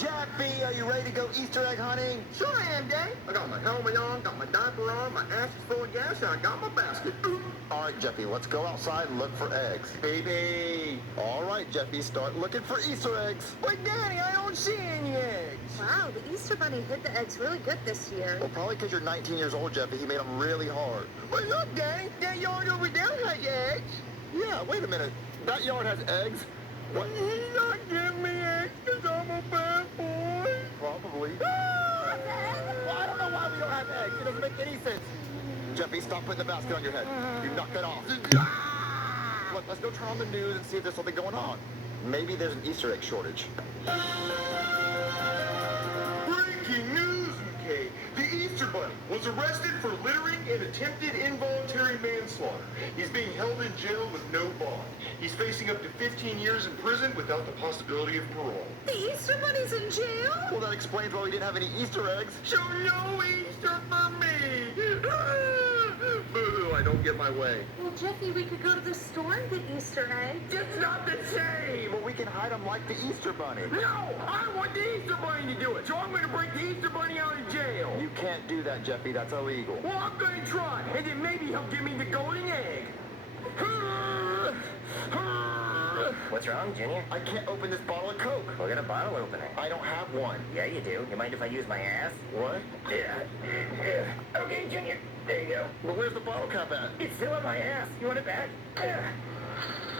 Jeffy, are you ready to go Easter egg hunting? Sure I am, Daddy. I got my helmet on, got my diaper on, my ass is full of gas, and I got my basket. All right, Jeffy, let's go outside and look for eggs. Baby. All right, Jeffy, start looking for Easter eggs. But Daddy, I don't see any eggs. Wow, the Easter Bunny hid the eggs really good this year. Well, probably because you're 19 years old, Jeffy. He made them really hard. But look, Daddy, that yard over there has eggs. Yeah, wait a minute. That yard has eggs? What? He's not giving me eggs because I'm a bad boy. Probably. Well, I don't know why we don't have eggs. It doesn't make any sense. Jeffy, stop putting the basket on your head. You knocked that off. Look, let's go turn on the news and see if there's something going on. Maybe there's an Easter egg shortage. Breaking news, McKay. The Easter Bunny was arrested for littering and attempted involuntary manslaughter. He's being held in jail with no bond. He's facing up to 15 years in prison without the possibility of parole. The Easter Bunny's in jail? Well, that explains why we didn't have any Easter eggs. So no Easter for me! Boo, I don't get my way. Well, Jeffy, we could go to the store and get Easter eggs. It's not the same! But we can hide them like the Easter Bunny. No! I want the Easter Bunny to do it, so I'm going to break the Easter Bunny out of jail. You can't do that, Jeffy. That's illegal. Well, I'm going to try, and then maybe he'll give me the golden egg. What's wrong, Junior? I can't open this bottle of Coke. We'll get a bottle opener. I don't have one. Yeah, you do. You mind if I use my ass? What? Yeah. Okay, Junior. There you go. Well, where's the bottle cap at? It's still in my ass. You want it back? Yeah.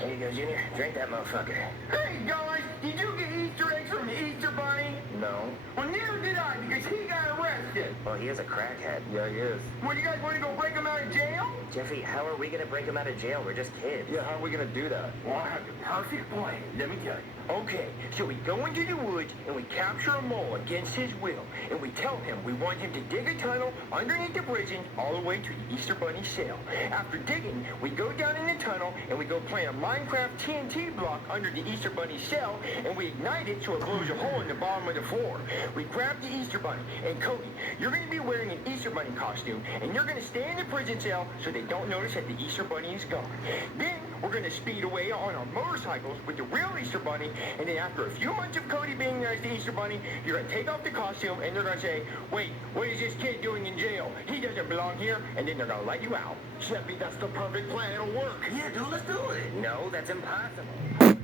There you go, Junior. Drink that motherfucker. Hey, guys, did you get Easter eggs from the Easter Bunny? No. Well, neither did I, because he got arrested. Well, he is a crackhead. Yeah, he is. Well, you guys want to go break him out of jail? Jeffy, how are we going to break him out of jail? We're just kids. Yeah, how are we going to do that? Well, I have the perfect plan, let me tell you. Okay, so we go into the woods and we capture a mole against his will. And we tell him we want him to dig a tunnel underneath the prison all the way to the Easter Bunny cell. After digging, we go down in the tunnel and we go plant a Minecraft TNT block under the Easter Bunny cell and we ignite it so it blows a hole in the bottom of the floor. We grab the Easter Bunny, and Cody, you're going to be wearing an Easter Bunny costume and you're going to stay in the prison cell so they don't notice that the Easter Bunny is gone. Then we're going to speed away on our motorcycles with the real Easter Bunny, and then after a few months of Cody being there as the Easter Bunny, you're going to take off the costume and they're going to say, wait, what is this kid doing in jail? He doesn't belong here, and then they're going to let you out. Jeffy, that's the perfect plan. It'll work. Yeah, dude, let's do it. No, that's impossible. Well,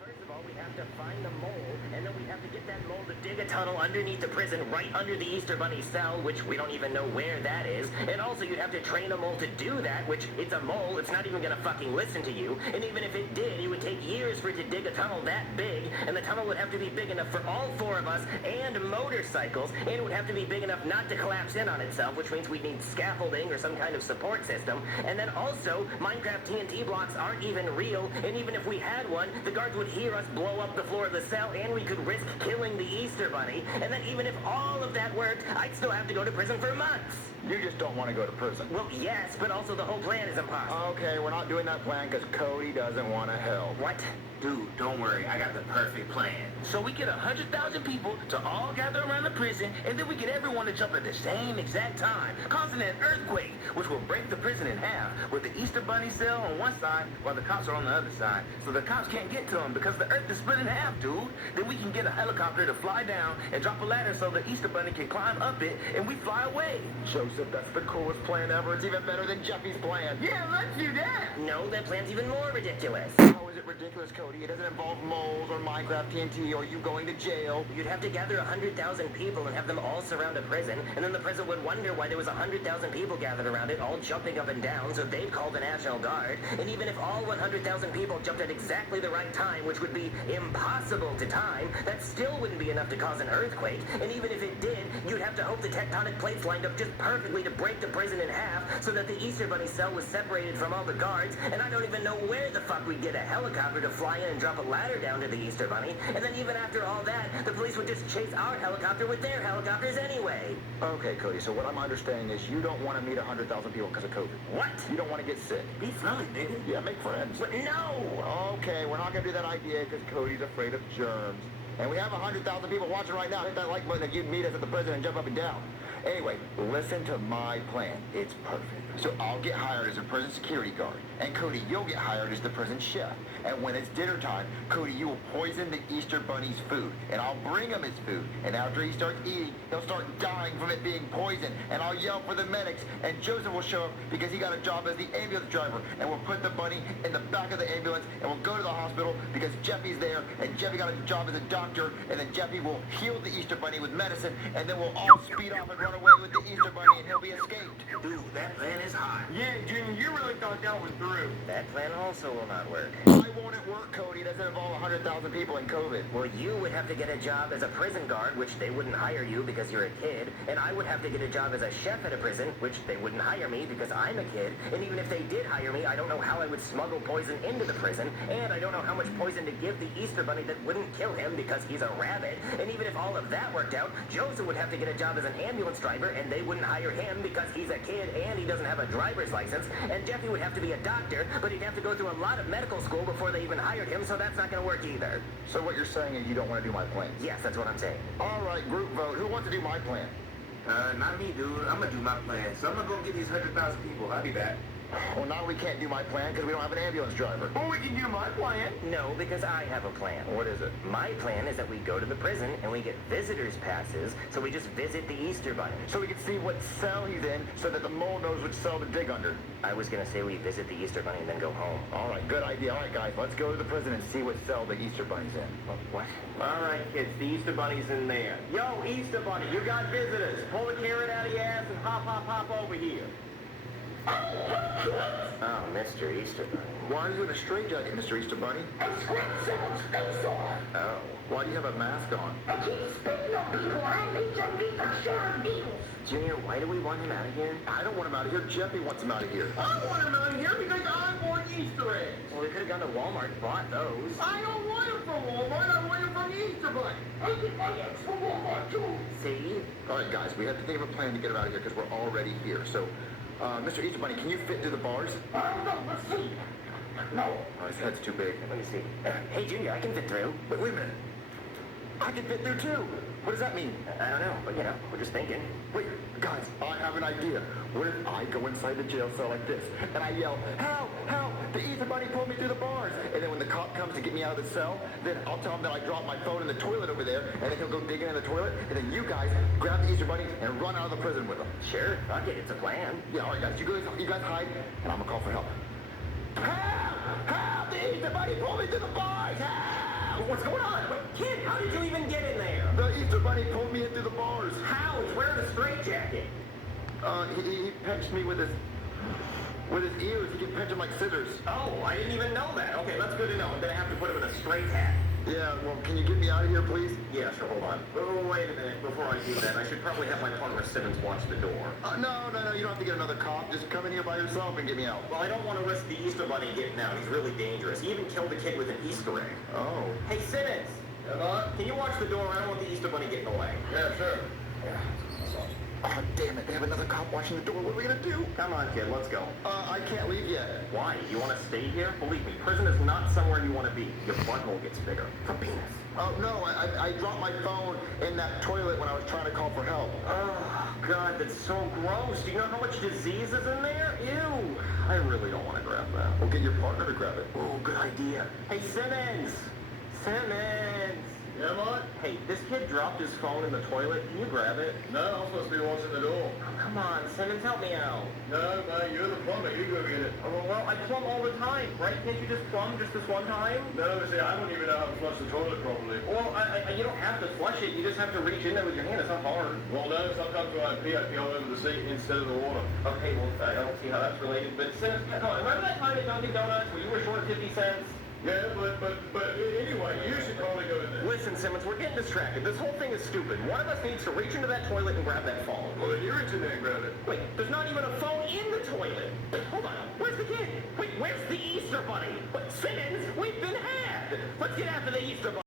first of all, we have to find the mole, and then we have to get that mole to dig a tunnel underneath the prison, right under the Easter Bunny cell, which we don't even know where that is. And also, you'd have to train a mole to do that, which it's a mole. It's not even going to fucking listen to you. And even if it did, it would take years for it to dig a tunnel that big, and the tunnel would have to be big enough for all four of us and motorcycles, and it would have to be big enough not to collapse in on itself, which means we'd need scaffolding or some kind of support system. And then also, Minecraft TNT blocks aren't even real, and even if we had one, the guards would hear us blow up the floor of the cell, and we could risk killing the Easter Bunny. And then even if all of that worked, I'd still have to go to prison for months. You just don't want to go to prison. Well, yes, but also the whole plan is impossible. Okay, we're not doing that plan because Cody doesn't want to help. What? Dude, don't worry, I got the perfect plan. So we get 100,000 people to all gather around the prison, and then we get everyone to jump at the same exact time, causing an earthquake, which will break the prison in half, with the Easter Bunny cell on one side, while the cops are on the other side. So the cops can't get to them because the earth is split in half, dude. Then we can get a helicopter to fly down and drop a ladder so the Easter Bunny can climb up it, and we fly away. Joseph, that's the coolest plan ever. It's even better than Jeffy's plan. Yeah, let's do that. No, that plan's even more ridiculous. How is it ridiculous, Cody? It doesn't involve moles or Minecraft TNT or you going to jail. You'd have to gather 100,000 people and have them all surround a prison, and then the prison would wonder why there was 100,000 people gathered around it, all jumping up and down, so they'd call the National Guard. And even if all 100,000 people jumped at exactly the right time, which would be impossible to time, that still wouldn't be enough to cause an earthquake. And even if it did, you'd have to hope the tectonic plates lined up just perfectly to break the prison in half, so that the Easter Bunny cell was separated from all the guards, and I don't even know where the fuck we'd get a helicopter to fly in and drop a ladder down to the Easter Bunny. And then even after all that, the police would just chase our helicopter with their helicopters anyway. Okay, Cody, so what I'm understanding is you don't want to meet 100,000 people because of COVID. What? You don't want to get sick. Be friendly, nigga. Yeah, make friends. But no! Okay, we're not going to do that idea because Cody's afraid of germs. And we have 100,000 people watching right now. Hit that like button if you'd meet us at the prison and jump up and down. Anyway, listen to my plan. It's perfect. So I'll get hired as a prison security guard. And Cody, you'll get hired as the prison chef. And when it's dinner time, Cody, you will poison the Easter Bunny's food. And I'll bring him his food. And after he starts eating, he'll start dying from it being poisoned. And I'll yell for the medics. And Joseph will show up because he got a job as the ambulance driver. And we'll put the bunny in the back of the ambulance. And we'll go to the hospital because Jeffy's there. And Jeffy got a job as a doctor. And then Jeffy will heal the Easter Bunny with medicine. And then we'll all speed off and run away with the Easter Bunny. And he'll be escaped. Dude, that plan is hot. Yeah, Junior, you really thought that one through. That plan also will not work. Why won't it work, Cody? It doesn't involve 100,000 people in COVID. Well, you would have to get a job as a prison guard, which they wouldn't hire you because you're a kid. And I would have to get a job as a chef at a prison, which they wouldn't hire me because I'm a kid. And even if they did hire me, I don't know how I would smuggle poison into the prison. And I don't know how much poison to give the Easter Bunny that wouldn't kill him because he's a rabbit. And even if all of that worked out, Joseph would have to get a job as an ambulance driver, and they wouldn't hire him because he's a kid and he doesn't have a driver's license. And Jeffy would have to be a doctor, but he'd have to go through a lot of medical school before they even hired him, so that's not going to work either. So what you're saying is you don't want to do my plans? Yes, that's what I'm saying. All right, group vote. Who wants to do my plan? Not me, dude. I'm gonna do my plan. So I'm gonna go get these 100,000 people. I'll be back. Well, now we can't do my plan because we don't have an ambulance driver. Well, we can do my plan. No, because I have a plan. What is it? My plan is that we go to the prison and we get visitor's passes, so we just visit the Easter Bunny. So we can see what cell he's in so that the mole knows which cell to dig under. I was going to say we visit the Easter Bunny and then go home. All right, good idea. All right, guys, let's go to the prison and see what cell the Easter Bunny's in. What? All right, kids, the Easter Bunny's in there. Yo, Easter Bunny, you got visitors. Pull the carrot out of your ass and hop over here. Oh, Mr. Easter Bunny. Why are you in a straitjacket, Mr. Easter Bunny? I scratched someone's face off. Oh. Why do you have a mask on? I keep spitting on people. I need to meet the sheriff beetles. Junior, why do we want him out of here? I don't want him out of here. Jeffy wants him out of here. I want him out of here because I want Easter eggs. Well, we could have gone to Walmart and bought those. I don't want them from Walmart. I want them from Easter Bunny. I get my eggs from Walmart too. See? All right, guys, we have to think of a plan to get him out of here because we're already here. So, Mr. Easter Bunny, can you fit through the bars? I don't know. Let's see. No. Oh, his head's too big. Let me see. Hey, Junior, I can fit through. Wait a minute. I can fit through too. What does that mean? I don't know, but we're just thinking. Wait, guys, I have an idea. What if I go inside the jail cell like this, and I yell, help, help, the Easter Bunny pulled me through the bars. And then when the cop comes to get me out of the cell, then I'll tell him that I dropped my phone in the toilet over there, and then he'll go digging in the toilet, and then you guys grab the Easter Bunny and run out of the prison with him. Sure, fuck it, it's a plan. Yeah, all right, guys, you guys hide, and I'm gonna call for help. Help! Help! The Easter Bunny pulled me through the bars! Help! What's going on? Kid, how did you even get in there? The Easter Bunny pulled me in through the bars. How? He's wearing a straitjacket. He pinched me with his ears. He can pinch him like scissors. Oh, I didn't even know that. Okay, that's good to know. I'm gonna have to put him in a straight hat. Yeah, well, can you get me out of here, please? Yeah, sure, hold on. Oh, wait a minute. Before I do that, I should probably have my partner Simmons watch the door. No, you don't have to get another cop. Just come in here by yourself and get me out. Well, I don't want to risk the Easter Bunny getting out. He's really dangerous. He even killed a kid with an Easter egg. Oh. Hey, Simmons! Can you watch the door? I don't want the Easter Bunny getting away. Yeah, sure. Oh, damn it. They have another cop watching the door. What are we going to do? Come on, kid, let's go. I can't leave yet. Why? You want to stay here? Believe me, prison is not somewhere you want to be. Your butthole gets bigger. For penis. Oh, no, I dropped my phone in that toilet when I was trying to call for help. Oh, God, that's so gross. Do you know how much disease is in there? Ew. I really don't want to grab that. We'll get your partner to grab it. Oh, good idea. Hey, Simmons! Simmons! Yeah, what? Hey, this kid dropped his phone in the toilet. Can you grab it? No, I'm supposed to be watching the door. Oh, come on, Simmons, help me out. No, man, you're the plumber. You go get it. Oh, well, I plumb all the time, right? Can't you just plumb just this one time? No, see, I don't even know how to flush the toilet properly. Well, you don't have to flush it. You just have to reach in there with your hand. It's not hard. Well, no, sometimes when I pee all over the seat instead of the water. Okay, well, I don't see how that's related. But Simmons, come on, remember that time at Dunkin' Donuts where you were short 50 cents? Yeah, but anyway, you should probably go in there. Listen, Simmons, we're getting distracted. This whole thing is stupid. One of us needs to reach into that toilet and grab that phone. Well, then you reach in there and grab it. Wait, there's not even a phone in the toilet. Hold on. Where's the kid? Wait, where's the Easter Bunny? But Simmons, we've been had. Let's get after the Easter Bunny.